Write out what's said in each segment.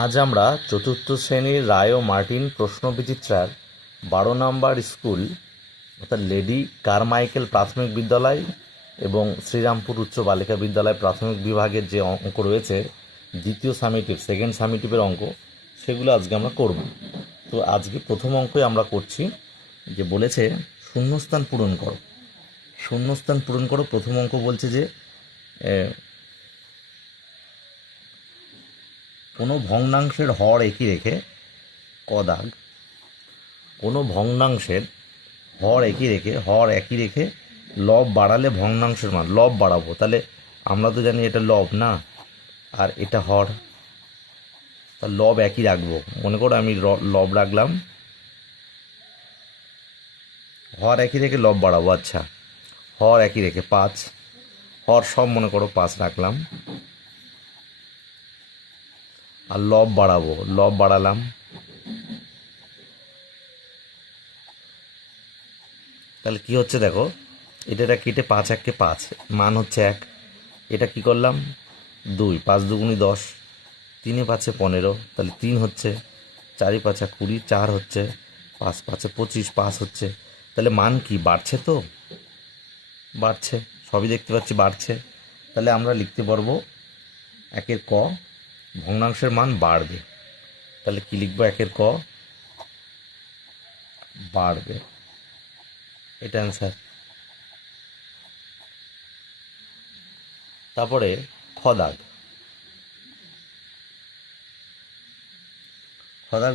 আজ আমরা চতুর্থ শ্রেণীর রায় ও মার্টিন প্রশ্নবিচিত্রার 12 নম্বর স্কুল অর্থাৎ লেডি কারমাইকেল প্রাথমিক বিদ্যালয় এবং শ্রীরামপুর উচ্চ বালিকা বিদ্যালয় প্রাথমিক বিভাগের যে অঙ্ক রয়েছে দ্বিতীয় সামেটিভ সেকেন্ড সামেটিভের অঙ্ক সেগুলো আজকে আমরা করব। তো আজকে প্রথম অঙ্কই আমরা করছি, যে বলেছে শূন্যস্থান পূরণ করো। শূন্যস্থান পূরণ করো। প্রথম অঙ্ক বলছে যে কোনো ভগ্নাংশের হর একই রেখে দাগ কোনো ভগ্নাংশের হর একই রেখে লব বাড়ালে ভগ্নাংশের মান লব বাড়াবো, তাহলে আমরা তো জানি এটা লব না আর এটা হর, তা লব একই রাখবো। মনে করো আমি লব রাখলাম, হর একই রেখে লব বাড়াবো। আচ্ছা, হর একই রেখে 5, হর সব মনে করো 5 রাখলাম, আর লব বাড়াবো, লব বাড়ালাম। তাহলে কি হচ্ছে দেখো, এটা কেটে 5 1 5, মান হচ্ছে 1। এটা কি করলাম 2, 5 2 10, 3 5 15, তাহলে 3 হচ্ছে, 4 5 20, 4 হচ্ছে, 5 5 25, 5 হচ্ছে। তাহলে মান কি বাড়ছে? তো বাড়ছে, সবই দেখতে পাচ্ছি বাড়ছে। তাহলে আমরা লিখতে পারবো 1 ক ভগ্নাংশের মান বাড়বে। তাহলে কি লিখবো? 1 ক বাড়বে, এটা অ্যান্সার। তারপরে খদাগ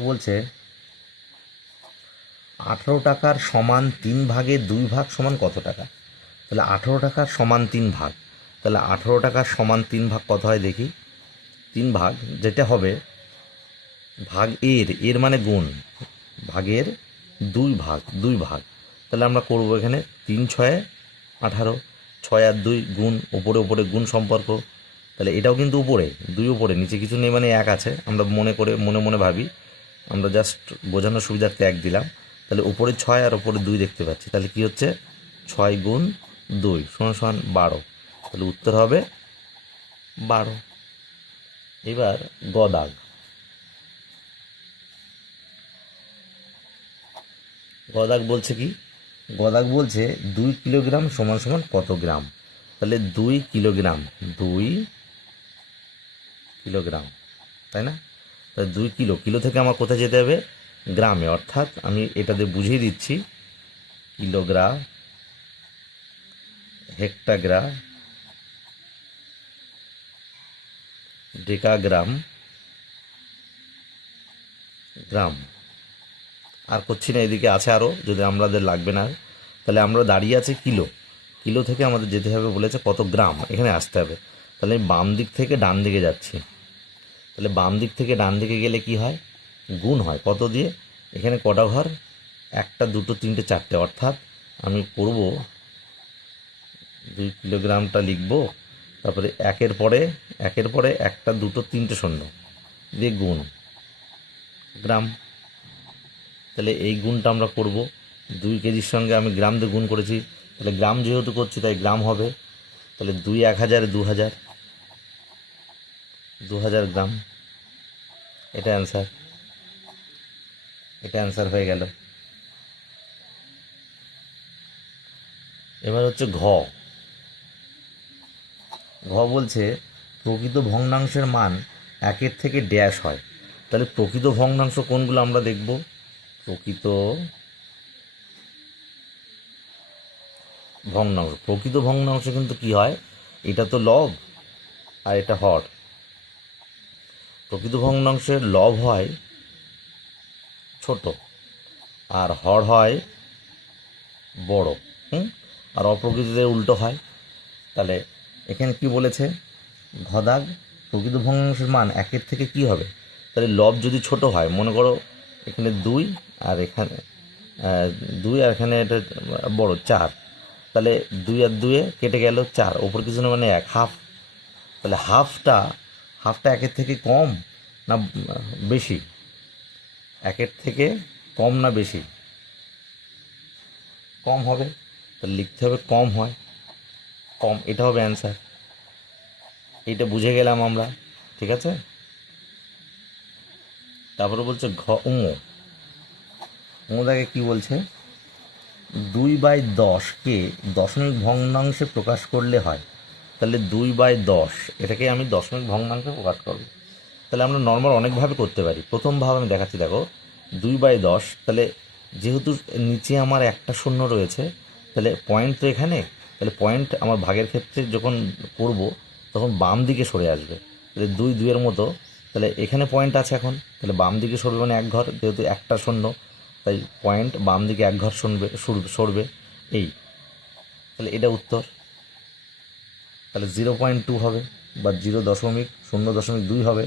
বলছে 18 টাকার সমান 3 ভাগে 2 ভাগ সমান কত টাকা? তাহলে 18 টাকার সমান 3 ভাগ, তাহলে 18 টাকার সমান 3 ভাগ কত হয় দেখি। 3 ভাগ যেটা হবে ভাগ এর মানে গুণ, ভাগের 2 ভাগ। তাহলে আমরা করব এখানে 3 6 18, 6 আর 2 গুণ, উপরে উপরে গুণ সম্পর্ক। তাহলে এটাও কিন্তু উপরে 2, উপরে নিচে কিছু নেই মানে 1 আছে। আমরা মনে মনে ভাবি, আমরা জাস্ট বোঝানোর সুবিধার্থে 1 দিলাম। তাহলে উপরে 6 আর উপরে 2 দেখতে পাচ্ছি। তাহলে কি হচ্ছে 6 গুণ 2 সমান 12। তাহলে উত্তর হবে 12। এবার গদাগ বলছে কি? গদাগ বলছে 2 কিলোগ্রাম সমান সমান কত গ্রাম? তাহলে 2 কিলোগ্রাম, 2 কিলোগ্রাম, তাই না? তাহলে 2 কিলো থেকে আমার কোথায় যেতে হবে? গ্রামে। অর্থাৎ আমি এটাতে বুঝিয়ে দিচ্ছি, কিলোগ্রাম, হেক্টাগ্রাম, ডেকাগ্রাম, গ্রাম। আর করছি না, এদিকে আছে আরও, যদি আমাদের লাগবে না। তাহলে আমরা দাঁড়িয়ে আছি কিলো থেকে আমাদের যেতে হবে বলেছে কত গ্রাম, এখানে আসতে হবে। তাহলে আমি বাম দিক থেকে ডান দিকে যাচ্ছি। তাহলে বাম দিক থেকে ডান দিকে গেলে কি হয়? গুণ হয়। কত দিয়ে? এখানে কটা ঘর? 1 2 3 4, অর্থাৎ আমি করব 2 কিলোগ্রামটা লিখব, তারপরে 1 পরে 1 2 3 শূন্য দিয়ে গুণ গ্রাম। তাহলে এই গুণটা আমরা করব, 2 কেজির সঙ্গে আমি গ্রাম দিয়ে গুণ করেছি, তাহলে গ্রাম যেহেতু করছি তাই গ্রাম হবে। তাহলে 2 1000 2000, 2000 গ্রাম, এটা অ্যান্সার হয়ে গেল। এবার হচ্ছে ঘ বলছে প্রকৃত ভগ্নাংশের মান 1 থেকে ড্যাশ হয়। তাহলে প্রকৃত ভগ্নাংশ কোনগুলো আমরা দেখব? প্রকৃত ভগ্নাংশ কিন্তু কি হয়, এটা তো লব আর এটা হর। প্রকৃত ভগ্নাংশের লব হয় ছোট আর হর হয় বড়, আর অপ্রকৃতিতে উল্টো হয়। তাহলে এখানে কি বলেছে? ঘদাগ প্রকৃত ভগ্নাংশের মান 1 থেকে কি হবে? তাহলে লব যদি ছোট হয়, মনে করো এখানে 2 আর এখানে 2 আর এখানে এটা বড় 4, তাহলে 2 আর 2 কেটে গেল 4, ওপর কিছু না মানে 1, হাফ। তাহলে হাফটা 1 থেকে কম না বেশি? 1 থেকে কম না বেশি? কম হবে। তাহলে লিখতে হবে কম হয়, কম, এটা হবে অ্যান্সার। এইটা বুঝে গেলাম আমরা, ঠিক আছে। তারপরে বলছে দেখে কি বলছে, 2/10কে দশমিক ভগ্নাংশে প্রকাশ করলে হয়। তাহলে 2/10 এটাকে আমি দশমিক ভগ্নাংশে প্রকাশ করব। তাহলে আমরা নর্মাল অনেকভাবে করতে পারি। প্রথম ভাব আমি দেখাচ্ছি, দেখো 2/10, তাহলে যেহেতু নিচে আমার একটা শূন্য রয়েছে, তাহলে পয়েন্ট তো এখানে, তাহলে পয়েন্ট আমার ভাগের ক্ষেত্রে যখন করব তখন বাম দিকে সরে আসবে। তাহলে 2-2-এর মতো, তাহলে এখানে পয়েন্ট আছে এখন, তাহলে বাম দিকে সরবে মানে এক ঘর, যেহেতু একটা শূন্য তাই পয়েন্ট বাম দিকে এক ঘর সরবে এই। তাহলে এটা উত্তর। তাহলে 0.2 হবে বা 0.002 হবে।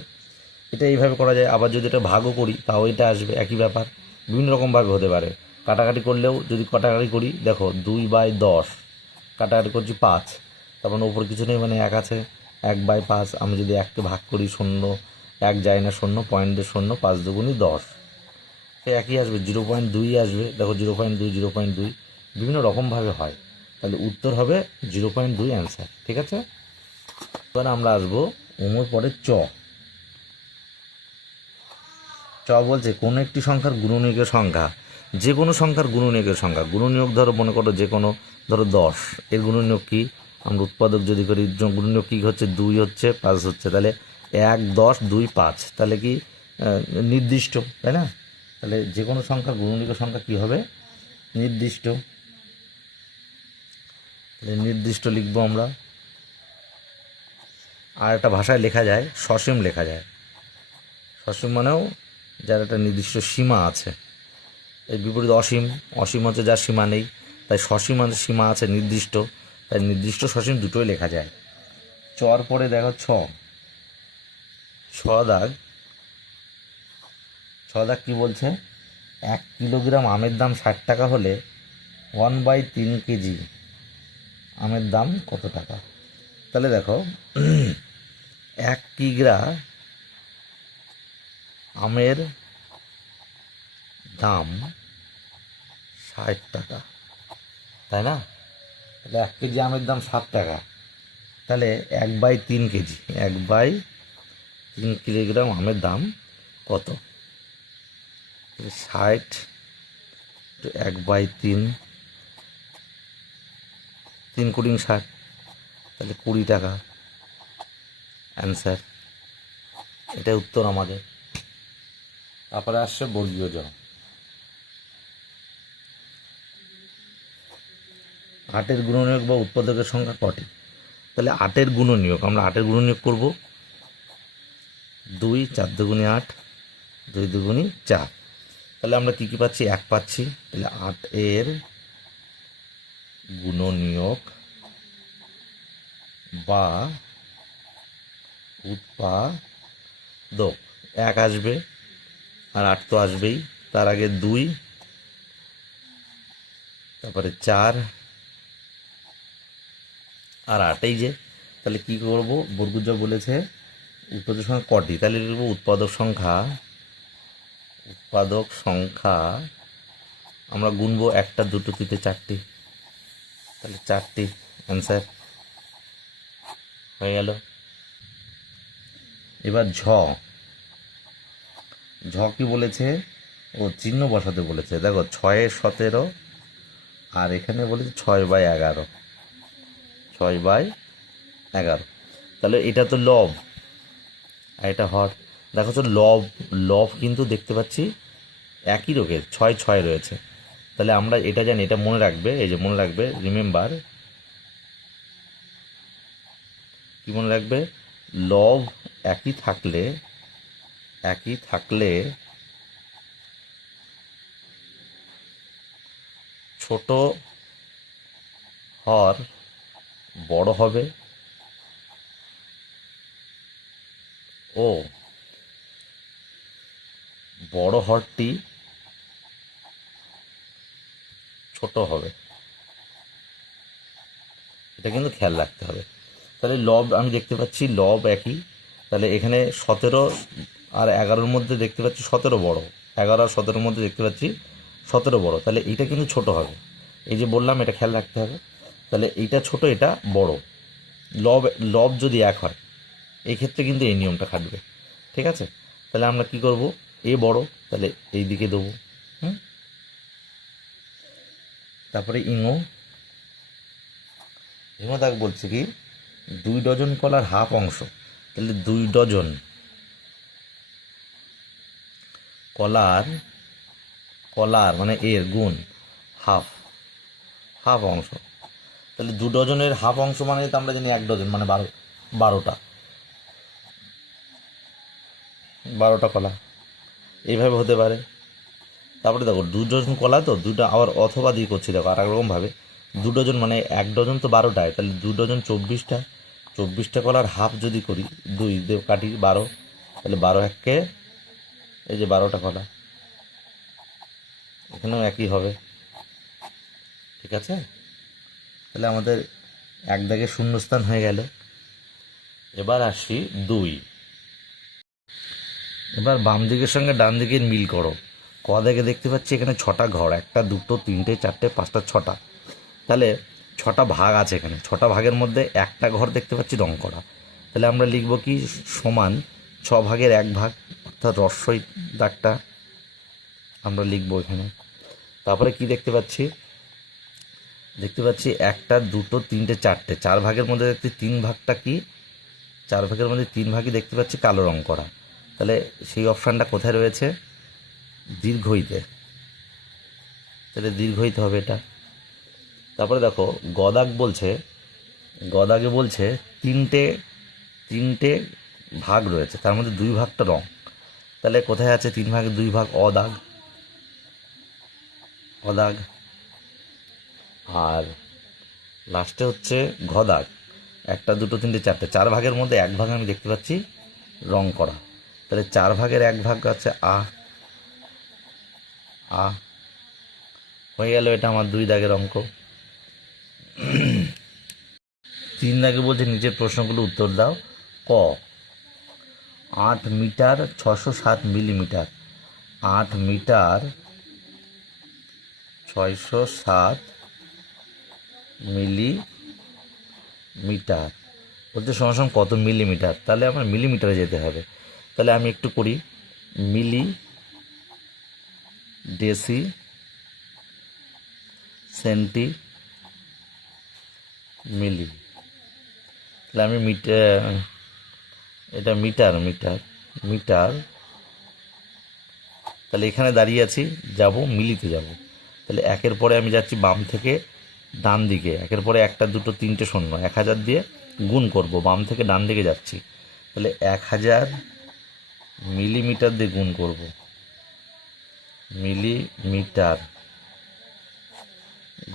এটা এইভাবে করা যায়। আবার যদি এটা ভাগও করি তাও এটা আসবে, একই ব্যাপার। বিভিন্ন রকমভাবে হতে পারে। কাটাকাটি করলেও যদি কাটাকাটি করি, দেখো 2/10 কাটাকাটি করছি 5, তারপর ওপর কিছু নেই মানে 1 আছে, 1/5। আমি যদি 1কে ভাগ করি, শূন্য 1 যায় না, শূন্য পয়েন্ট দিয়ে শূন্য, 5 দুগুণি 10, সে একই আসবে, 0.2 আসবে। দেখো 0.2 বিভিন্ন রকমভাবে হয়। তাহলে উত্তর হবে 0.2 অ্যান্সার। ঠিক আছে, এবার আমরা আসবো ওমর পরে বলছে কোনো একটি সংখ্যার গুণনীয়কের সংখ্যা, যে কোনো সংখ্যার গুণনীয়কের সংখ্যা। গুণনীয়ক ধরো মনে করো যে কোনো, ধরো 10, এর গুণনীয়ক কি? আমরা উৎপাদক যদি করি, গুণনীয়ক কী হচ্ছে? 2 হচ্ছে, 5 হচ্ছে। তাহলে 1, 10, 2, 5, তাহলে কি নির্দিষ্ট, তাই না? তাহলে যে কোনো সংখ্যার গুণনীয়কের সংখ্যা কী হবে? নির্দিষ্ট। তাহলে নির্দিষ্ট লিখবো আমরা। আর একটা ভাষায় লেখা যায়, সসীম লেখা যায়। সসীম মানেও যার একটা নির্দিষ্ট সীমা আছে। এর বিপরীত অসীম। অসীম হচ্ছে যার সীমা নেই। তাই সসীম মানে সীমা আছে, নির্দিষ্ট। তাই নির্দিষ্ট সসীম দুটোই লেখা যায়। চর পরে দেখো ছ দাগ কি বলছে? 1 কিলোগ্রাম আমের দাম 60 টাকা হলে 1/3 কেজি আমের দাম কত টাকা? তাহলে দেখো 1 কিগ্রা আমের দাম 60 টাকা, তাই না? তাহলে 1 কেজি আমের দাম 7 টাকা। তাহলে 1/3 কেজি, 1/3 কিলোগ্রাম আমের দাম কত? 60 1/3, 3 কুড়ি 60, তাহলে 20 টাকা অ্যান্সার। এটা উত্তর আমাদের। তারপরে আসছে বর্গীয় জ। 8-এর গুণনীয়ক বা উৎপাদকের সংখ্যা কটি? তাহলে 8-এর গুণনীয়ক, আমরা 8-এর গুণনীয়ক করব 2, 4 দুগুণে 8, 2 দুগুণি 4। তাহলে আমরা কী কী পাচ্ছি? 1 পাচ্ছি। তাহলে 8-এর গুণনীয়ক বা উৎপাদক 1 আসবে, আর 8 তো আসবেই। তার আগে 2, তারপরে 4 আর 8, এই যে। তাহলে কি করব? বর্গজ বলেছে উৎপাদক সংখ্যা কটি, তাহলে লিখব উৎপাদক সংখ্যা আমরা গুনবো 1, 2, 3, 4টি। তাহলে 4টি অ্যান্সার হয়ে গেল। এবার ঝ কি বলেছে? ও চিহ্ন বসাতে বলেছে। দেখো 6-17, আর এখানে বলেছে 6/11, 6/11। তাহলে এটা তো লব আর এটা হর। দেখো তো লব কিন্তু দেখতে পাচ্ছি একই রোগের, 6 রয়েছে। তাহলে আমরা এটা জানি, এটা মনে রাখবে, এই যে মনে রাখবে, রিমেম্বার, কি মনে রাখবে? লব একই থাকলে ছোট হর বড় হবে ও বড় হরটি ছোট হবে। এটা কিন্তু খেয়াল রাখতে হবে। তাহলে লব আমি দেখতে পাচ্ছি লব একই, তাহলে এখানে 17 আর 11-র মধ্যে দেখতে পাচ্ছি 17 বড়, 11 আর 17-র মধ্যে দেখতে পাচ্ছি 17 বড়। তাহলে এইটা কিন্তু ছোট হবে, এই যে বললাম, এটা খেয়াল রাখতে হবে। তাহলে এইটা ছোট, এটা বড়। লব যদি 1 হয়, এই ক্ষেত্রে কিন্তু এই নিয়মটা খাটবে। ঠিক আছে, তাহলে আমরা কি করব? এ বড়, তাহলে এই দিকে দেবো। হুম, তারপরে ইঙো। ইঙো দাগ বলছে কি 2 ডজন কলার হাফ অংশ, তাহলে 2 ডজন কলার, কলার মানে এর গুণ হাফ, হাফ অংশ, তাহলে 2 ডজনের হাফ অংশ মানে তো আমরা জানি 1 ডজন মানে 12টা, 12টা কলা, এইভাবে হতে পারে। তারপরে দেখো 2 ডজন কলা, তো দুটো আবার অথবা দিয়ে করছি, দেখো আর একরকমভাবে 2 ডজন মানে 1 ডজন তো 12টায়, তাহলে 2 ডজন 24টা, 24টা কলার হাফ যদি করি 2 দিয়ে কাটি 12, তাহলে 12 এককে এই যে 12টা কলা, এখানেও একই হবে। ঠিক আছে, তাহলে আমাদের এক দাগে শূন্যস্থান হয়ে গেল। এবার আসি 2। এবার বাম দিকের সঙ্গে ডান দিকের মিল করো। ক দাগে দেখতে পাচ্ছি এখানে 6টা ঘর, 1টা 2টো 3টে 4টে 5টা 6টা, তাহলে 6টা ভাগ আছে এখানে, 6টা ভাগের মধ্যে একটা ঘর দেখতে পাচ্ছি রং করা, তাহলে আমরা লিখব কি সমান 6 ভাগের 1 ভাগ, অর্থাৎ রস্বই দাগটা আমরা লিখবো এখানে। তারপরে কি দেখতে পাচ্ছি, দেখতে পাচ্ছি 1টা 2টো 3টে 4টে, 4 ভাগের মধ্যে দেখতে 3 ভাগটা কি, 4 ভাগের মধ্যে 3 ভাগই দেখতে পাচ্ছি কালো রং করা, তাহলে সেই অপশানটা কোথায় রয়েছে, দীর্ঘইতে, তাহলে দীর্ঘইতে হবে এটা। তারপরে দেখো গদাগ বলছে, গদাগে বলছে তিনটে ভাগ রয়েছে, তার মধ্যে 2 ভাগটা রং, তাহলে কোথায় আছে 3 ভাগের 2 ভাগ, অদাগ, অদাগ। আর লাস্টে হচ্ছে ঘদাগ, 1টা 2টো 3টে 4টে, 4 ভাগের মধ্যে 1 ভাগ আমি দেখতে পাচ্ছি রং করা, তাহলে 4 ভাগের 1 ভাগ আছে আ, আ হয়ে গেল, এটা আমার 2 দাগের অঙ্ক। 3 দাগে বলছে নিচের প্রশ্নগুলো উত্তর দাও। ক 8 মিটার 607 মিলিমিটার, 8 মিটার 607 মিলিমিটার বলতে সমান কত মিলিমিটার, তাহলে আমার মিলিমিটারে যেতে হবে, তাহলে আমি একটু করি মিলি, ডেসি, সেন্টি, মিলি, তাহলে আমি মিটার, এটা মিটার, মিটার, মিটার, তাহলে এখানে দাঁড়িয়ে আছি, যাব মিলিতে যাব, তাহলে 1-এর পরে আমি যাচ্ছি বাম থেকে ডান দিকে, 1-এর পরে 1টা 2টো 3টে শূন্য, 1000 দিয়ে গুণ করব, বাম থেকে ডান দিকে যাচ্ছি, তাহলে 1000 মিলিমিটার দিয়ে গুণ করব, মিলিমিটার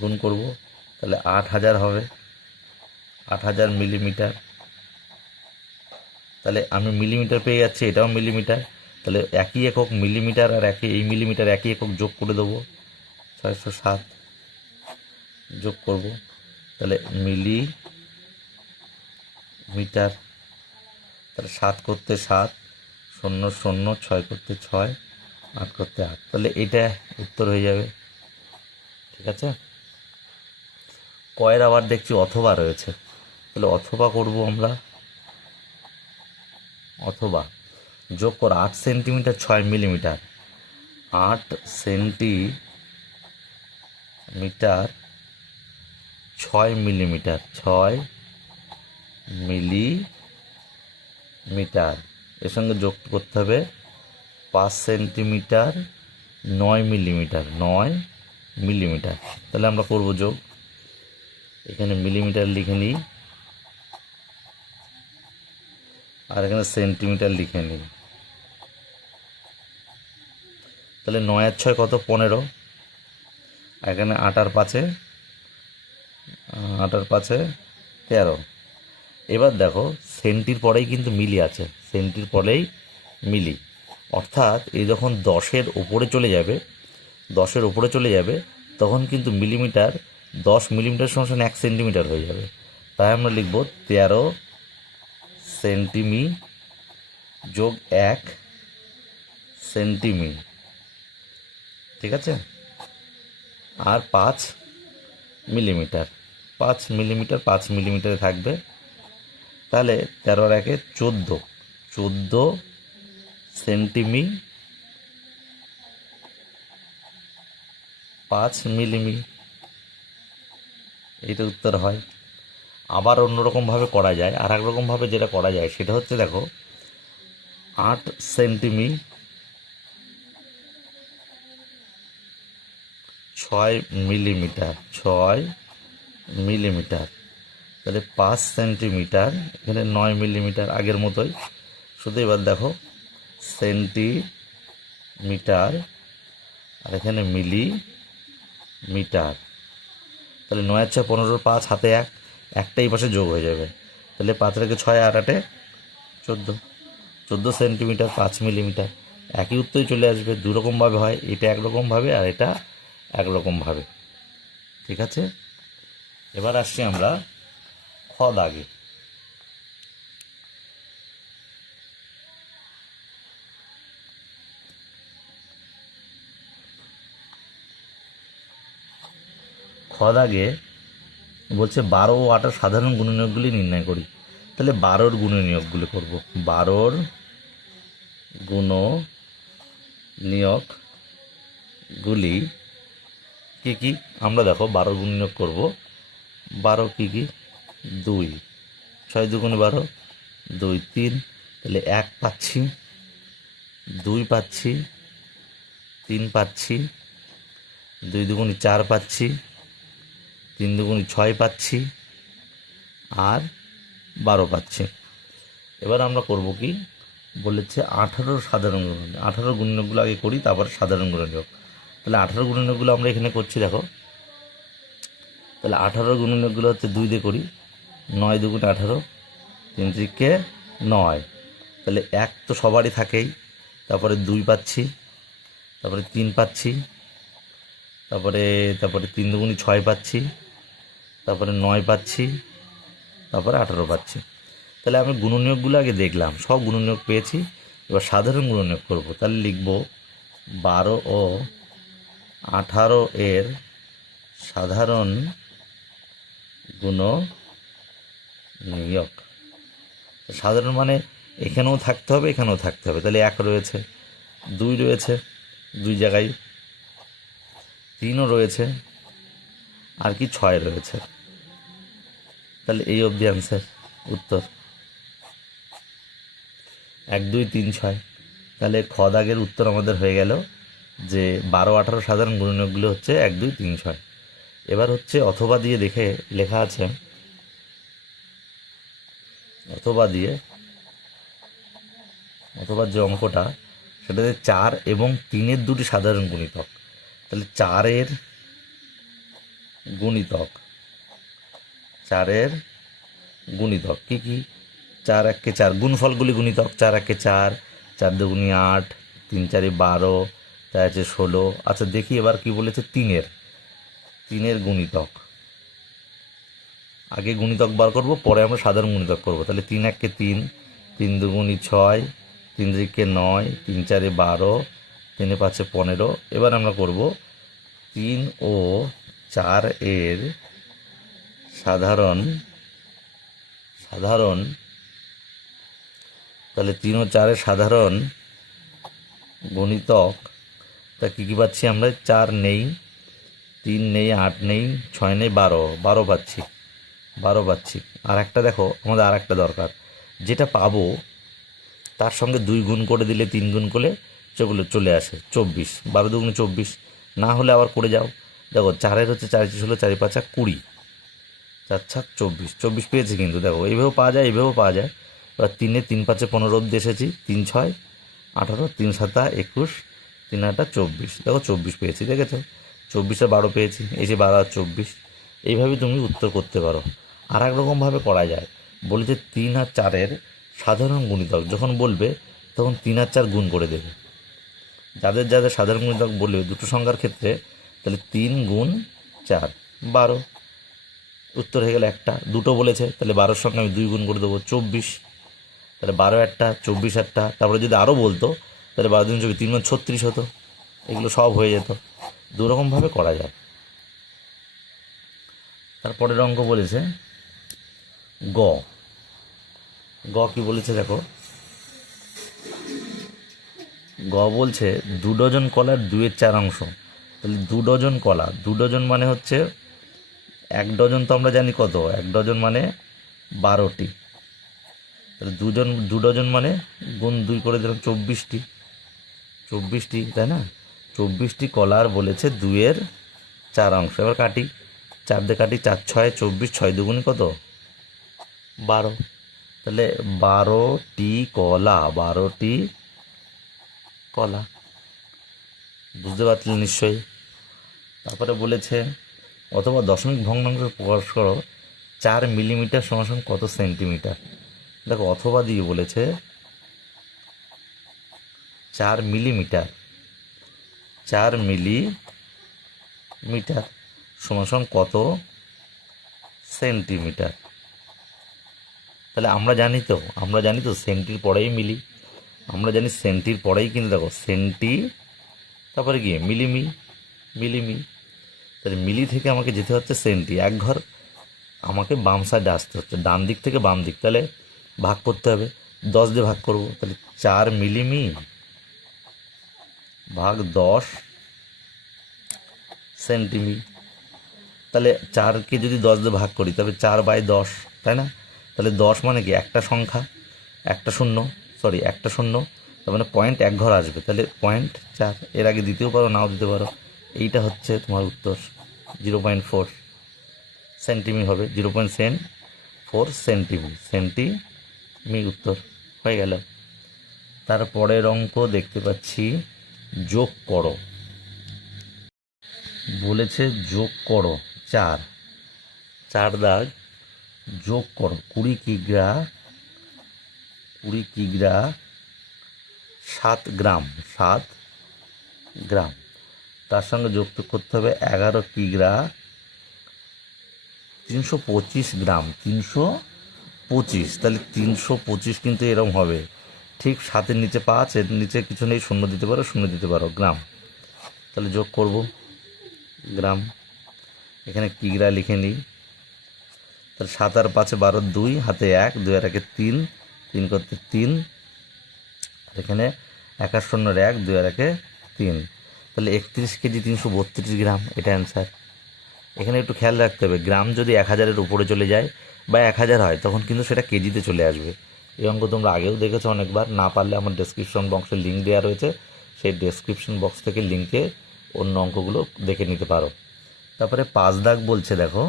গুণ করব, তাহলে 8000 হবে, 8000 মিলিমিটার, তাহলে আমি মিলিমিটার পেয়ে যাচ্ছি, এটাও মিলিমিটার, তাহলে একই একক মিলিমিটার আর এই মিলিমিটার একই একক যোগ করে দেবো, 607 যোগ করব, তাহলে মিলিমিটার, তাহলে 7 করতে 7, 0 0, 6 করতে 6, 8 করতে 8, তাহলে এটা উত্তর হয়ে যাবে। ঠিক আছে, কয়ের আবার দেখছি অথবা রয়েছে, তাহলে অথবা করব আমরা, অথবা যোগ কর 8 centimetre 6 millimetre, 8 centimetre 6 millimetre, 6 millimetre, এর সঙ্গে যোগ করতে হবে 5 সেন্টিমিটার 9 মিলিমিটার, 9 মিলিমিটার, তাহলে আমরা করব যোগ, এখানে মিলিমিটার লিখে নিই আর এখানে সেন্টিমিটার লিখে নিই, তাহলে 9 আর 6 কত 15, এখানে 8 আর 5 13। এবার দেখো সেন্টির পরেই কিন্তু মিলি আছে, সেন্টির পরেই মিলি, অর্থাৎ এই যখন 10-এর ওপরে চলে যাবে, 10-এর ওপরে চলে যাবে তখন কিন্তু মিলিমিটার 10 মিলিমিটার সমান 1 সেন্টিমিটার হয়ে যাবে, তাই আমরা লিখব 13 সেন্টিমি যোগ 1 সেন্টিমি। ঠিক আছে, আর 5 মিলিমিটার, 5 মিলিমিটার 5 মিলিমিটারে থাকবে, তাহলে 13 আর 1-এ 14 সেন্টিমি 5 মিমি, এইটা উত্তর হয়। আবার অন্যরকমভাবে করা যায়, আর এক রকমভাবে যেটা করা যায় সেটা হচ্ছে দেখো 8 সেন্টিমি 6 মিলিমিটার, 6 মিলিমিটার, তাহলে 5 সেন্টিমিটার, এখানে 9 মিলিমিটার, আগের মতোই, শুধু এবার দেখো সেন্টিমিটার আর এখানে মিলিমিটার। তাহলে 9 আর 6 15, 5 হাতে 1, একটাই পাশে যোগ হয়ে যাবে, তাহলে 5 রেখে 6 আর 8 14 সেন্টিমিটার 5 মিলিমিটার। একই উত্তরই চলে আসবে। দুরকমভাবে হয়, এটা একরকমভাবে আর এটা একরকমভাবে। ঠিক আছে, এবার আসছি আমরা খ দাগে। খ দাগে বলছে 12 ও 8 সাধারণ গুণনীয়কগুলি নির্ণয় করি। তাহলে 12-র গুণনীয়কগুলি করব। 12-র গুণনীয়কগুলি কি কি আমরা দেখো 12 গুণনীয়ক করব। 12 কি কি? 2, 6 দুগুণে 12, 2 3, তাহলে 1 পাচ্ছি, 2 পাচ্ছি, 3 পাচ্ছি, 2 দুগুণে 4 পাচ্ছি, 3 দুগুণে 6 পাচ্ছি, আর 12 পাচ্ছি। এবার আমরা করব কি বলেছে 18 সাধারণ গুণনীয়ক। 18 গুণনীয়কগুলো আগে করি, তারপর সাধারণ গুণনীয়ক। তাহলে 18 গুণনীয়কগুলো আমরা এখানে করছি দেখো। তাহলে 18 গুণনীয়কগুলো হচ্ছে 2 দিয়ে করি, 9 দুগুণে 18, 3 3কে 9, তাহলে 1 তো সবারই থাকেই, তারপরে 2 পাচ্ছি, তারপরে 3 পাচ্ছি, তারপরে 3 দুগুণে 6 পাচ্ছি, তারপরে 9 পাচ্ছি, তারপরে 18 পাচ্ছি। তাহলে আমি গুণনীয়কগুলো আগে দেখলাম, সব গুণনীয়ক পেয়েছি। এবার সাধারণ গুণনীয়ক করব। তাহলে লিখব 12 ও 18 এর সাধারণ গুণনীয়ক। সাধারণ মানে এখানেও থাকতে হবে, এখানেও থাকতে হবে। তাহলে 1 রয়েছে, 2 রয়েছে 2 জায়গায়, 3ও রয়েছে, আর কি 6 রয়েছে। তাহলে এই অবধি অ্যান্সার, উত্তর 1 2 3 6। তাহলে খ দাগের উত্তর আমাদের হয়ে গেল যে 12 18 সাধারণ গুণনীয়কগুলো হচ্ছে 1 2 3 6। এবার হচ্ছে অথবা দিয়ে দেখে লেখা আছে, অথবা যে অঙ্কটা সেটাতে 4 এবং 3-এর দুটি সাধারণ গুণিতক। তাহলে 4-এর গুণিতক কি কি? 4 1 4, গুণফলগুলি গুণিতক। 4 1 4, 4 2 8, 3 4 12, 4 16। আচ্ছা দেখি এবার কি বলেছে, 3-এর গুণিতক। আগে গুণিতক বার করব, পরে আমরা সাধারণ গুণিতক করব। তাহলে 3 1 3, 3 2 6, 3 3 9, 3 4 12, 3 5 15। এবার আমরা করব 3 ও 4 এর সাধারণ, তাহলে 3 ও 4 এর সাধারণ গুণিতক। তা কী কী পাচ্ছি আমরা? 4 নেই, 3 নেই, 8 নেই, 6 নেই, 12 পাচ্ছি, 12 পাচ্ছি। আর একটা দেখো, আমাদের আর একটা দরকার, যেটা পাবো তার সঙ্গে 2 গুণ করে দিলে, 3 গুণ করলে চলে আসে 24। 12 দুগুণে 24, না হলে আবার করে যাও। দেখো 4-এর হচ্ছে 4 16, 4 5 20, 4 7 24, 24 পেয়েছি। কিন্তু দেখো এইভাবেও পাওয়া যায়, এইভাবেও পাওয়া যায়। এবার 3 3 5 15 অবধি এসেছি, 3 6 18, 3 7 21, 3 8 24। দেখো 24 পেয়েছি, দেখেছো? 24 আর 12 পেয়েছি, এই যে 12 আর 24। এইভাবে তুমি উত্তর করতে পারো। আর এক রকমভাবে করা যায়, বলেছে 3 আর 4-এর সাধারণ গুণিতক যখন বলবে, তখন 3 আর 4 গুণ করে দেবে। যাদের সাধারণ গুণিতক বলবে দুটো সংখ্যার ক্ষেত্রে, তাহলে 3 গুণ 4 12, উত্তর হয়ে গেল একটা। দুটো বলেছে, তাহলে 12-র সঙ্গে আমি 2 গুণ করে দেবো 24, তাহলে 12 একটা, 24 একটা। তারপরে যদি আরও বলতো, তাহলে 12 দিন 24, 3 গুণ 36 হতো। এগুলো সব হয়ে যেত। দুরকমভাবে করা যায়। তারপরের অঙ্ক বলেছে গ। কি বলেছে দেখো, গ বলছে 2 ডজন কলার 2-এর 4 অংশ তাহলে 2 ডজন কলা, 2 ডজন মানে হচ্ছে 1 ডজন, তো আমরা জানি কত, 1 ডজন মানে 12টি। তাহলে 2 ডজন মানে গুণ 2 করে দিলাম 24টি, 24টি, তাই না? 24টি কলার বলেছে 2-এর 4 অংশ। এবার কাটি, 4 দিয়ে কাটি, 4 6 24, 6 দুগুণে কত, 12। তাহলে 12টি কলা, 12টি কলা, বুঝতে পারছিলেন নিশ্চয়ই। তারপরে বলেছে অথবা দশমিক ভগ্নাংশ প্রকাশ করো 4 মিলিমিটার সমান কত সেন্টিমিটার। দেখো অথবা দিয়ে বলেছে 4 মিলিমিটার, 4 মিলিমিটার সমান কত সেন্টিমিটার। তাহলে আমরা জানি তো সেন্টির পরেই মিলি, আমরা জানি সেন্টির পরেই কিন্তু দেখো সেন্টি, তারপরে গিয়ে মিলিমি। তাহলে মিলি থেকে আমাকে যেতে হচ্ছে সেন্টি, এক ঘর আমাকে বাম সাইডে আসতে হচ্ছে, ডান দিক থেকে বাম দিক। তাহলে ভাগ করতে হবে, 10 দিয়ে ভাগ করব। তাহলে 4 মিলিমি ভাগ 10 সেন্টিমি। তাহলে 4কে যদি 10 দিয়ে ভাগ করি তবে 4/10, তাই না? তাহলে 10 মানে কি একটা সংখ্যা, একটা শূন্য, একটা শূন্য, তার মানে পয়েন্ট এক ঘর আসবে। তাহলে 0.4, এর আগে দিতেও পারো নাও দিতে পারো। এইটা হচ্ছে তোমার উত্তর, 0.4 সেন্টিমি হবে, 0.4 সেন্টিমি উত্তর হয়ে গেল। তারপরের অঙ্ক দেখতে পাচ্ছি, যোগ করো বলেছে, যোগ করো 4 দাগ, যোগ করো 20 কিগ্রা 7 গ্রাম, তার সঙ্গে যোগ করতে হবে 11 কিগ্রা 325 গ্রাম, 325। তাহলে 325 কিন্তু এরকম হবে, ঠিক 7-এর নিচে 5, এর নিচে কিছু নেই, শূন্য দিতে পারো গ্রাম। তাহলে যোগ করব গ্রাম, এখানে কিগ্রা লিখে নিই। তাহলে 7 আর 5 12, 2 হাতে 1, 2 আর 1 3, 3 করতে 3, এখানে 1 আর 0 1, 2 আর 1 3। তাহলে 31 কেজি 332 গ্রাম, এটা অ্যান্সার। এখানে একটু খেয়াল রাখতে হবে, গ্রাম যদি 1000-এর উপরে চলে যায় বা 1000 হয় তখন কিন্তু সেটা কেজিতে চলে আসবে। এই অঙ্ক তোমরা আগেও দেখেছো অনেকবার, না পারলে আমার ডেসক্রিপশন বক্সে লিঙ্ক দেওয়া রয়েছে, সেই ডেসক্রিপশন বক্স থেকে লিঙ্কে অন্য অঙ্কগুলো দেখে নিতে পারো। তারপরে 5 দাগ বলছে, দেখো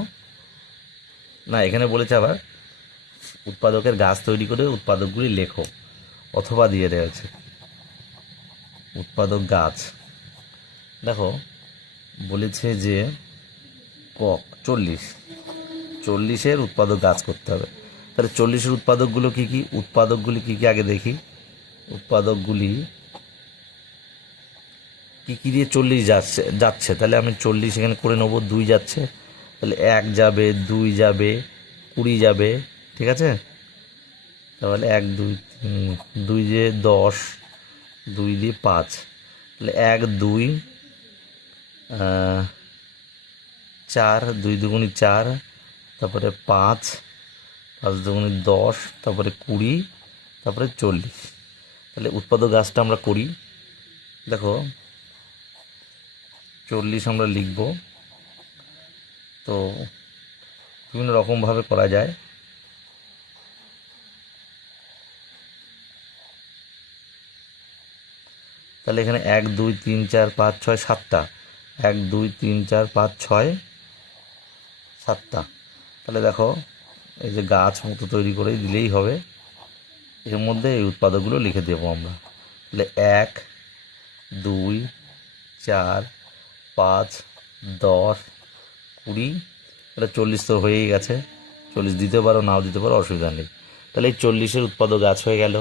না, এখানে বলেছে আবার উৎপাদকের গাছ তৈরি করে উৎপাদকগুলি লেখো, অথবা দিয়ে রয়েছে উৎপাদক গাছ। দেখো বলেছে যে 40-এর উৎপাদক গাছ করতে হবে। তাহলে 40-এর উৎপাদকগুলো কী কী আগে দেখি। উৎপাদকগুলি কী দিয়ে 40 যাচ্ছে, তাহলে আমি 40 এখানে করে নেবো, 2 যাচ্ছে, তাহলে 1 যাবে, 2 যাবে, 20 যাবে, ঠিক আছে? তাহলে 1 2 2 দিয়ে 10, 2 দিয়ে 5, তাহলে 1 2 4, 2 দুগুণি 4, তারপরে 5, 5 দুগুণি 10, তারপরে 20, তারপরে 40। তাহলে উৎপাদক গাছটা আমরা করি। দেখো 40 আমরা লিখব, তো বিভিন্ন রকমভাবে করা যায়। তাহলে এখানে 1 2 3 4 5 6 7টা, 1 2 3 4 5 6 7টা। তাহলে দেখো এই যে গাছ মতো তৈরি করে দিলেই হবে, এর মধ্যে এই উৎপাদকগুলো লিখে দেবো আমরা। তাহলে 1 2 4 5 10 20, তাহলে 40 তো হয়েই গেছে, 40 দিতে পারো নাও দিতে পারো, অসুবিধা নেই। তাহলে এই 40-এর উৎপাদক গাছ হয়ে গেল।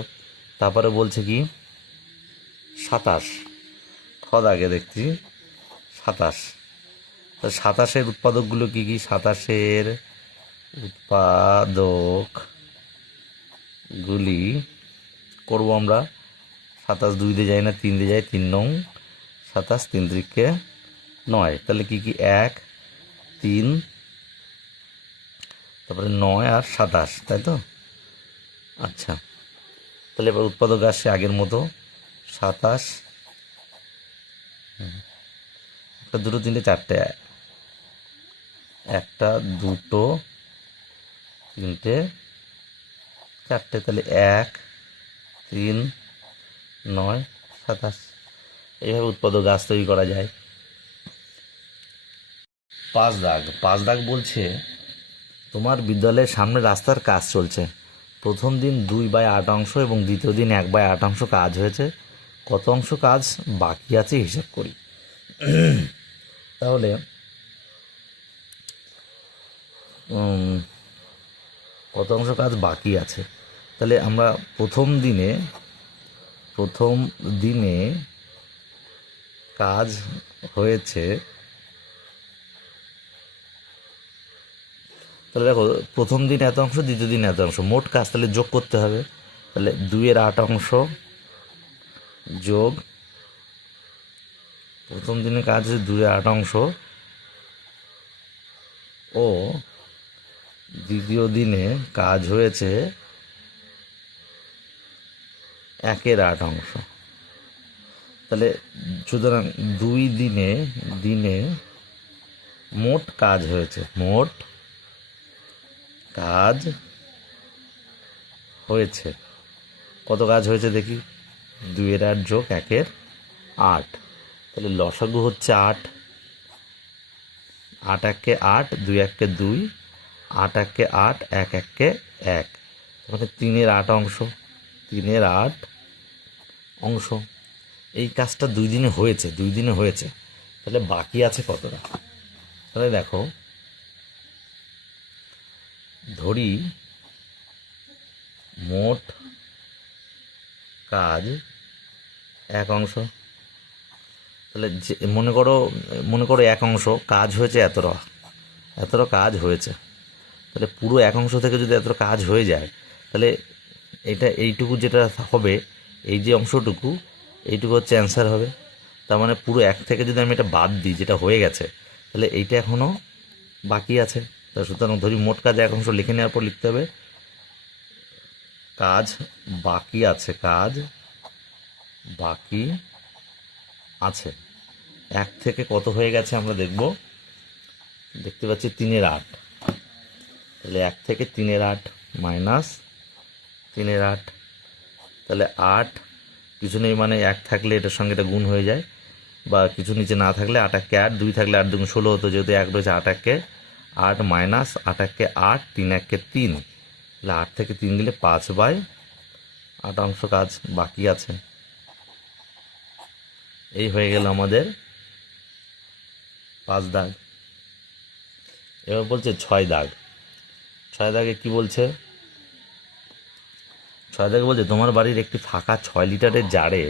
তারপরে বলছে কি 27, আগে দেখছি 27। তো 27-এর উৎপাদকগুলো কী 27-এর উৎপাদকগুলি করবো আমরা। 27 2 দিয়ে যায় না, 3 দিয়ে যায়, 3 নং 27, 3 3 9। তাহলে কী 1 3, তারপরে 9 আর 27, তাই তো? আচ্ছা, তাহলে এবার উৎপাদক আসছে আগের মতো 27, একটা দুটো তিনটে চারটে, একটা দুটো তিনটে চারটে, তাহলে 1 3 9 27। এইভাবে উৎপাদক গাছ তৈরি করা যায়। 5 দাগ বলছে তোমার বিদ্যালয়ের সামনে রাস্তার কাজ চলছে। প্রথম দিন 2/8 অংশ এবং দ্বিতীয় দিন 1/8 অংশ কাজ হয়েছে। কত অংশ কাজ বাকি আছে হিসাব করি। তাহলে কত অংশ কাজ বাকি আছে, তাহলে আমরা প্রথম দিনে কাজ হয়েছে, তাহলে দেখো প্রথম দিন এত অংশ, দ্বিতীয় দিন এত অংশ, মোট কাজ তাহলে যোগ করতে হবে। তাহলে 2/8 অংশ যোগ প্রথম দিনে কাজ হচ্ছে 2/8 অংশ ও দ্বিতীয় দিনে কাজ হয়েছে 1/8 অংশ। তাহলে সুতরাং 2 দিনে মোট কাজ হয়েছে, কত কাজ হয়েছে দেখি। 2/8 যোগ 1/8, তাহলে লসাগু হচ্ছে 8। 8 1 8, 2 1 2, 8 1 8, 1 1 1, মানে 3/8 অংশ। 3/8 অংশ। এই কাজটা 2 দিনে হয়েছে, তাহলে বাকি আছে কতটা। তাহলে দেখো, ধরি মোট কাজ 1 অংশ, তাহলে মনে করো 1 অংশ কাজ হয়েছে, এতটা কাজ হয়েছে। তাহলে পুরো 1 অংশ থেকে যদি এতটা কাজ হয়ে যায়, তাহলে এইটুকু যেটা হবে, এই যে অংশটুকু, এইটুকু হচ্ছে অ্যান্সার হবে। তার মানে পুরো 1 থেকে যদি আমি এটা বাদ দিই, যেটা হয়ে গেছে, তাহলে এইটা এখনও বাকি আছে। তা সুতরাং ধরি মোট কাজ 1 অংশ লিখে নেওয়ার পর লিখতে হবে কাজ বাকি আছে, 1 থেকে কত হয়ে গেছে আমরা দেখতে পাচ্ছি 3/8। তাহলে 1 থেকে 3/8 মাইনাস 3/8, তাহলে 8 কিছু নেই, মানে 1 থাকলে এটার সঙ্গে এটা গুণ হয়ে যায়, বা কিছু নিচে না থাকলে 8 1 8, 2 থাকলে 8 2 16 হতো, যেহেতু 1 রয়েছে 8 1 8 মাইনাস 8 1 8, 3 1 3, তাহলে 8 থেকে 3 দিলে 5/8 অংশ কাজ বাকি আছে। এই হয়ে গেল আমাদের 5 দাগ। এবার বলছে 6 দাগ। 6 দাগে কি বলছে? 6 দাগে বলছে তোমার বাড়ির একটি ফাঁকা 6 লিটারের জারে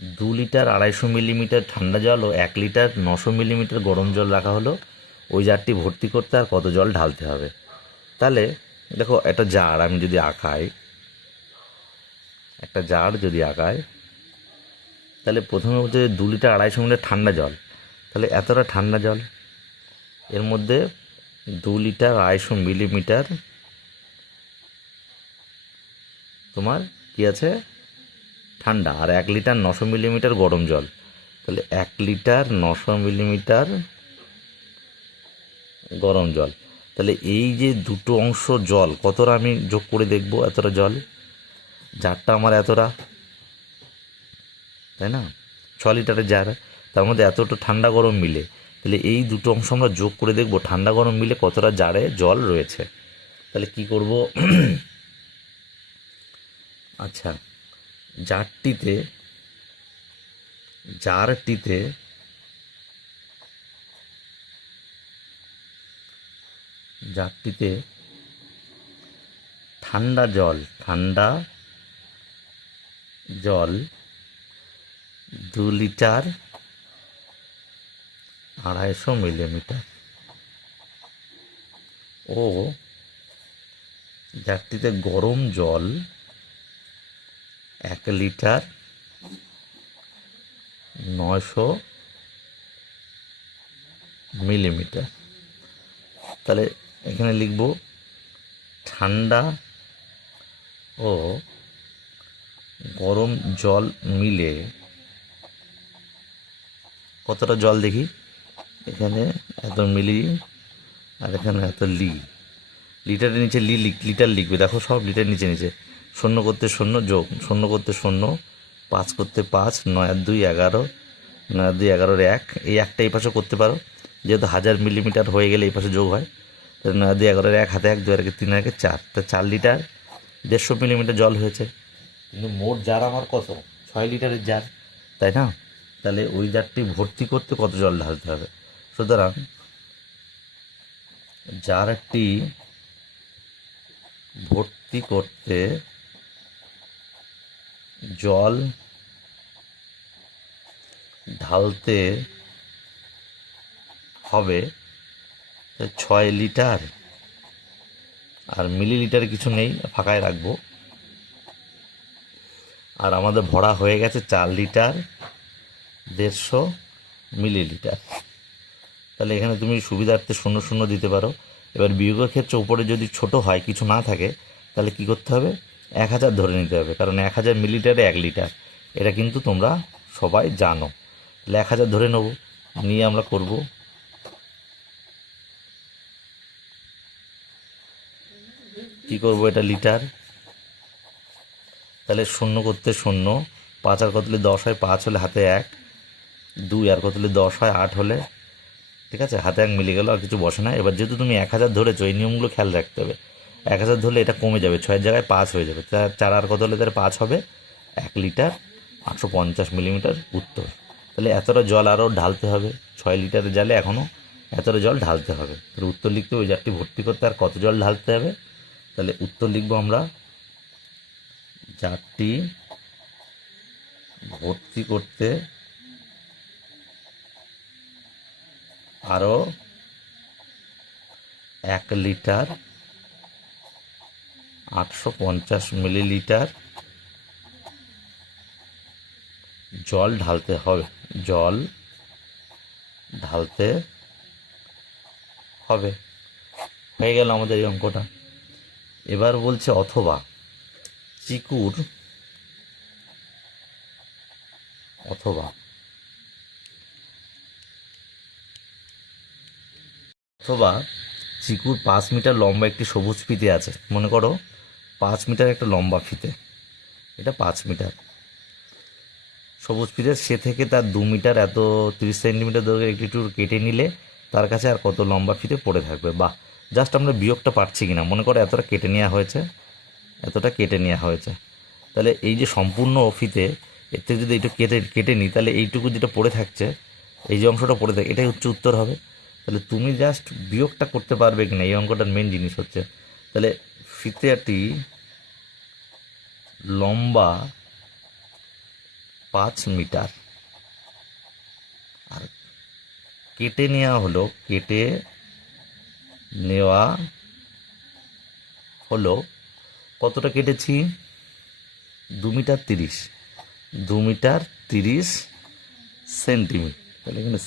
2 লিটার 250 মিলিমিটার ঠান্ডা জল ও 1 লিটার 900 মিলিমিটার গরম জল রাখা হলো। ওই জারটি ভর্তি করতে আর কত জল ঢালতে হবে? তাহলে দেখো, একটা জার আমি যদি আঁকাই, তাহলে প্রথমে বলছে 2 লিটার 250 মিলিটার ঠান্ডা জল, তাহলে এতটা ঠান্ডা জল, এর মধ্যে 2 লিটার 250 মিলিমিটার তোমার কি আছে, ঠান্ডা, আর 1 লিটার 900 মিলিমিটার গরম জল। তাহলে 1 লিটার 900 মিলিমিটার গরম জল, তাহলে এই যে দুটো অংশ জল কতটা আমি যোগ করে দেখব, এতটা জল, জারটা আমার এতটা, তাই না, 6 লিটারের জার, তার মধ্যে এতটা ঠান্ডা গরম মিলে, তাহলে এই দুটো অংশ আমরা যোগ করে দেখব ঠান্ডা গরম মিলে কতটা জারে জল রয়েছে। তাহলে কি করব, আচ্ছা, জারটিতে ঠান্ডা জল 2 লিটার 250 মিলিমিটার ও জারটিতে গরম জল 1 লিটার 900 মিলিমিটার। তাহলে এখানে লিখব ঠান্ডা ও গরম জল মিলে কতটা জল দেখি, এখানে এত মিলি আর এখানে এত লিটারের নিচে লিটার লিখবে, দেখো সব লিটার নিচে নিচে, শূন্য করতে শূন্য যোগ, শূন্য করতে শূন্য, 5 করতে 5, 9 আর 2 11, 9 আর 2 11 এক, এই একটা এই পাশে করতে পারো, যেহেতু 1000 মিলিমিটার হয়ে গেলে এই পাশে যোগ হয়, তাহলে 9 আর 2 11 এক, হাতে 1 2 আর 3 আর 4, তা 4 লিটার 150 মিলিমিটার জল হয়েছে। কিন্তু মোট জার আমার কত, 6 লিটারের জার, তাই না? তাহলে ওই জারটি ভর্তি করতে কত জল ঢালতে হবে? সুতরাং জারটি ভর্তি করতে জল ঢালতে হবে 6 লিটার, আর মিলিলিটারে কিছু নেই, ফাঁকায় রাখবো, আর আমাদের ভরা হয়ে গেছে 4 লিটার 150 মিলিলিটার। তাহলে এখানে তুমি সুবিধার্থে 0 0 দিতে পারো। এবার বিয়োগের ক্ষেত্রে উপরে যদি ছোট হয়, কিছু না থাকে, তাহলে কি করতে হবে, 1000 ধরে নিতে হবে, কারণ 1000 মিলিলিটারে 1 লিটার, এটা কিন্তু তোমরা সবাই জানো। তাহলে 1000 ধরে নেব, নিয়ে আমরা করব কি করব, এটা লিটার, তাহলে 0 করতে 0, 5 আর কত হলে 10 হয়, 5 হলে হাতে 1, 2 আর কত হলে 10 হয়, 8 হলে, ঠিক আছে, হাতে 1 মিলে গেল, আর কিছু বসে না। এবার যেহেতু তুমি 1000 ধরেছো, এই নিয়মগুলো খেয়াল রাখতে হবে। 1000 ধরলে এটা কমে যাবে, 6 জায়গায় 5 হয়ে যাবে, 4 আর কত হলে তার 5 হবে, 1 লিটার 850 মিলিমিটার উত্তর। তাহলে এতটা জল আরও ঢালতে হবে, 6 লিটারের জালে এখনও এতটা জল ঢালতে হবে। তাহলে উত্তর লিখতে, ওই জারটি ভর্তি করতে আর কত জল ঢালতে হবে, তাহলে উত্তর লিখবো আমরা, জারটি ভর্তি করতে আরও 1 লিটার 850 মিলিলিটার জল ঢালতে হবে, জল ঢালতে হবে। হয়ে গেল আমাদের এই অঙ্কটা। এবার বলছে অথবা চিকুর, অথবা চিকুর 5 মিটার লম্বা একটি সবুজ ফিতে আছে। মনে করো 5 মিটার একটা লম্বা ফিতে, এটা 5 মিটার সবুজ ফিতে, সে থেকে তার 2 মিটার এত 30 সেন্টিমিটার দৈর্ঘ্যের একটি টুর কেটে নিলে তার কাছে আর কত লম্বা ফিতে পড়ে থাকবে। বাহ, জাস্ট আমরা বিয়োগটা পারছি কিনা, মনে করো এতটা কেটে নেওয়া হয়েছে, এতটা কেটে নেওয়া হয়েছে, তাহলে এই যে সম্পূর্ণ ফিতে, এর থেকে যদি এইটুকু কেটে নিই, তাহলে এইটুকু যেটা পড়ে থাকছে, এই যে অংশটা পড়ে থাকে, এটাই হচ্ছে উত্তর হবে। তাহলে তুমি জাস্ট বিয়োগটা করতে পারবে কিনা, এই অঙ্কটার মেন জিনিস হচ্ছে। তাহলে ফিতেটি লম্বা 5 মিটার, আর কেটে নেওয়া হলো কতটা কেটেছি, 2 মিটার 30, 2 মিটার 30 সেন্টিমিটার, তাহলে এখানে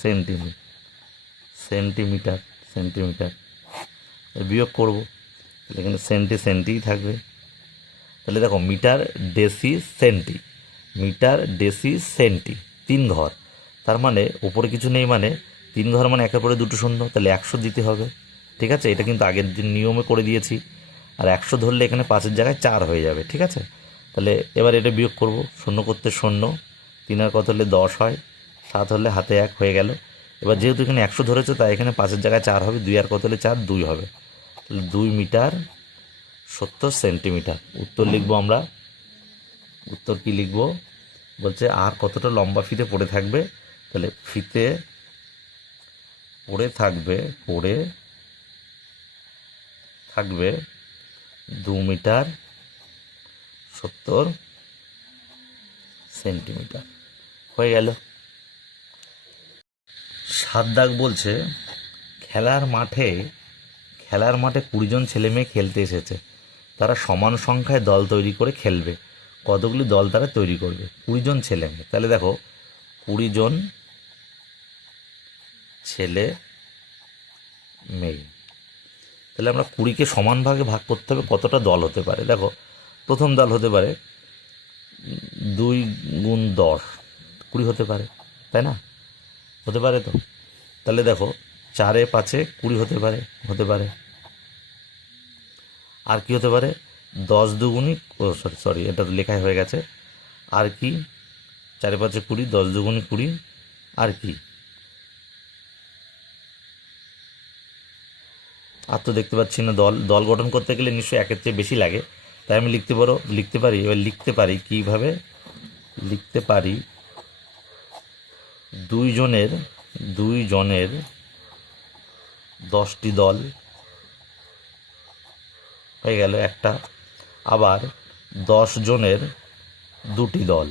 সেন্টিমিটার বিয়োগ করব, তাহলে এখানে সেন্টিই থাকবে। তাহলে দেখো মিটার ডেসি সেন্টি 3 ঘর, তার মানে ওপরে কিছু নেই, মানে 3 ঘর মানে একের পরে 2 শূন্য, তাহলে 100 দিতে হবে, ঠিক আছে। এটা কিন্তু আগের দিন নিয়মে করে দিয়েছি, আর 100 ধরলে এখানে 5-এর জায়গায় 4 হয়ে যাবে, ঠিক আছে। তাহলে এবার এটা বিয়োগ করব, 0 করতে 0, 3 আর কত হলে 10 হয়, 7 হলে হাতে 1 হয়ে গেল। এবার যেহেতু এখানে 100 ধরেছে, তাই এখানে 5-এর জায়গায় 4 হবে, 2 আর কত হলে 4, 2 হবে, তাহলে 2 মিটার 70 সেন্টিমিটার। উত্তর লিখবো আমরা, উত্তর কি লিখবো, বলছে আর কতটা লম্বা ফিতে পড়ে থাকবে, তাহলে ফিতে পড়ে থাকবে 2 মিটার 70 সেন্টিমিটার। হয়ে গেল। 7 দাগ বলছে খেলার মাঠে 20 জন ছেলে মেয়ে খেলতে এসেছে, তারা সমান সংখ্যায় দল তৈরি করে খেলবে, কতগুলি দল তারা তৈরি করবে? 20 জন ছেলে মেয়ে, তাহলে দেখো 20 জন ছেলে মেয়ে, তাহলে আমরা 20কে সমান ভাগে ভাগ করতে হবে, কতটা দল হতে পারে। দেখো প্রথম দল হতে পারে 2 গুণ 10, 20 হতে পারে, তাই না? হতে পারে তো? তাহলে দেখো 4 5 20 হতে পারে। আর কি হতে পারে? 10 দুগুণি, ও সরি এটা তো লেখাই হয়ে গেছে। আর কি? 4 5 20, 10 দুগুণি 20। আর কি? আর তো দেখতে পাচ্ছি না। দল গঠন করতে গেলে নিশ্চয়ই একের চেয়ে বেশি লাগে। তাই আমি লিখতে পারি। এবার লিখতে পারি কীভাবে? লিখতে পারি দুই জনের 10টি দল হয়ে গেল একটা। আবার 10 জনের 2টি দল,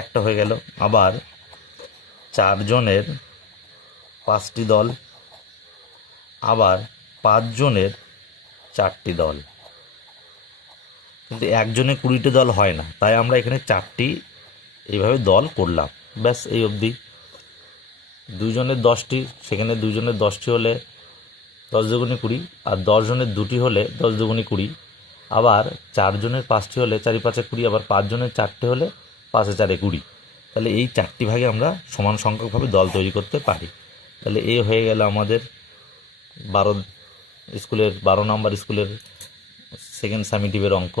একটা হয়ে গেল। আবার 4 জনের 5টি দল, আবার 5 জনের 4টি দল। কিন্তু একজনে 20টি দল হয় না, তাই আমরা এখানে 4টি এইভাবে দল করলাম। ব্যাস এই অবধি। 2 জনের 10টি, সেখানে 2 জনের 10টি হলে 10 দুগুণে 20, আর 10 জনের 2টি হলে 10 দুগুণে 20। আবার 4 জনের 5টি হলে 4 5 20, আবার 5 জনের 4টে হলে 5 4 20। তাহলে এই 4টি ভাগে আমরা সমান সংখ্যকভাবে দল তৈরি করতে পারি। তাহলে এই হয়ে গেল আমাদের 12 নম্বর স্কুলের সেকেন্ড সামেটিভের অঙ্ক।